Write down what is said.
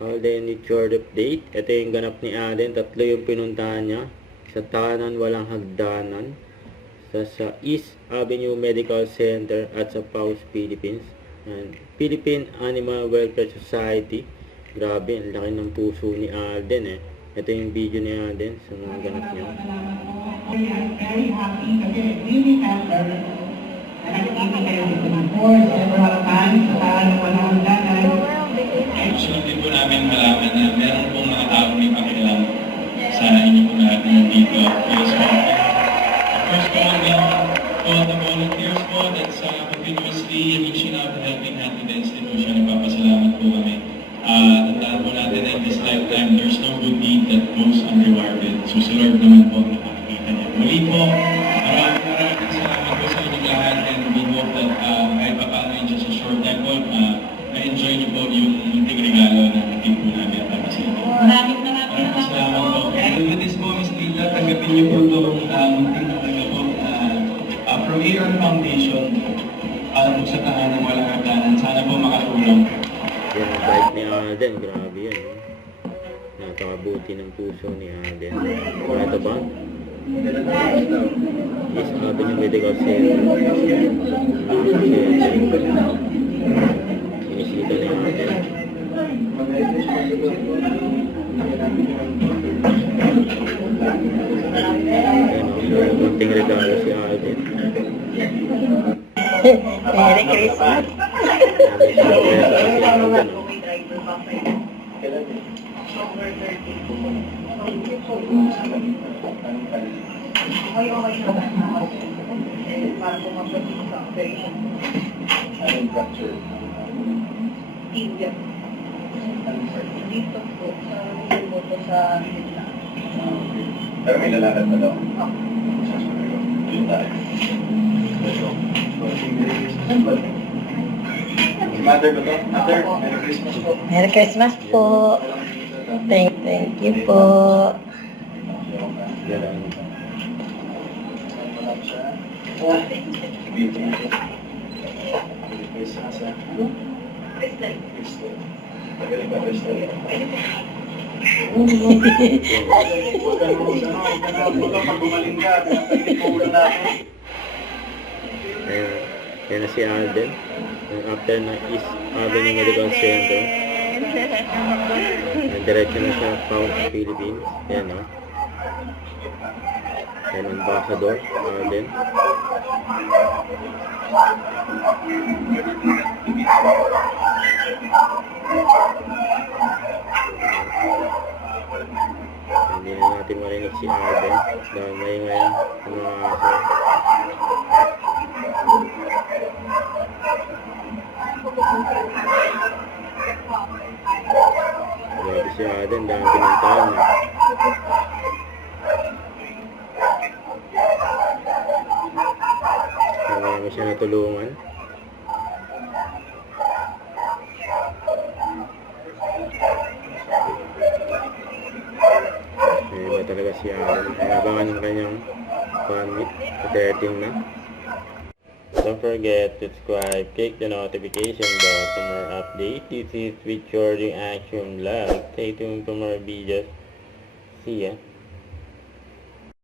Alden with short update. Ito yung ganap ni Alden. 3 yung pinuntahan niya. Sa Tanan, Walang Hagdanan. Sa East Avenue Medical Center at sa PAWS, Philippines. And Philippine Animal Welfare Society. Grabe, ang laki ng puso ni Alden eh. Ito yung video ni Alden sa mga ganap niya. I'm very happy kasi really matter na nakikita kayo dito before several times sa Walang Hagdanan. Gusto din po namin malaman na meron pong mga taong may pakialam sa inyo po lahat na dito. Yes, po. First po, all the volunteers po that's continuously reaching out and helping hand to the institution. Nagpapasalamat po kami. Tandaan po natin in this lifetime, there's no good deed that goes unrewarded. So si Lord naman po nakakita niya. Muli po, maraming salamat po sa inyong lahat and we hope that kahit pa paano yun just a short time po, na-enjoy niyo po yung munting regalo na natin po namin para sa inyo. Maraming salamat po. And with this po, Ms. Tita, tanggapin niyo po itong munting talaga po from AR Foundation para po sa tahanang Walang Hagdanan. Sana po makatulong. Yan ang bike ni Alden. Grabe yan. Napakabuti ng puso ni Alden. Ito ba? East Avenue Medical Center. Inisita ni Alden. Kunting regalo si Alden. Merry Christmas! Para po mag-proceed sa operation. Anong fracture? India. Dito po, sa dito po sa gitna. Pero may lalakad na daw. Yun tayo. Mother ko to? Mother, Merry Christmas po. Merry Christmas po. Thank you po. Yan na si Alden. After na East Avenue Medical Center. Diretso na siya PAWS, Philippines. Yan o. Yan ang ambassador, Alden. Hindi na natin marinig si Alden dahil may ngayon ang mga aso. Grabe si Alden dahil pinuntahan niya. Marami siya natulungan. Iba talaga si Alden. Abangan yung kanyang fan meet. Patating na. Don't forget to subscribe, click the notification bell for more updates. This is Richard Action Vlog. Stay tuned for more videos. See ya.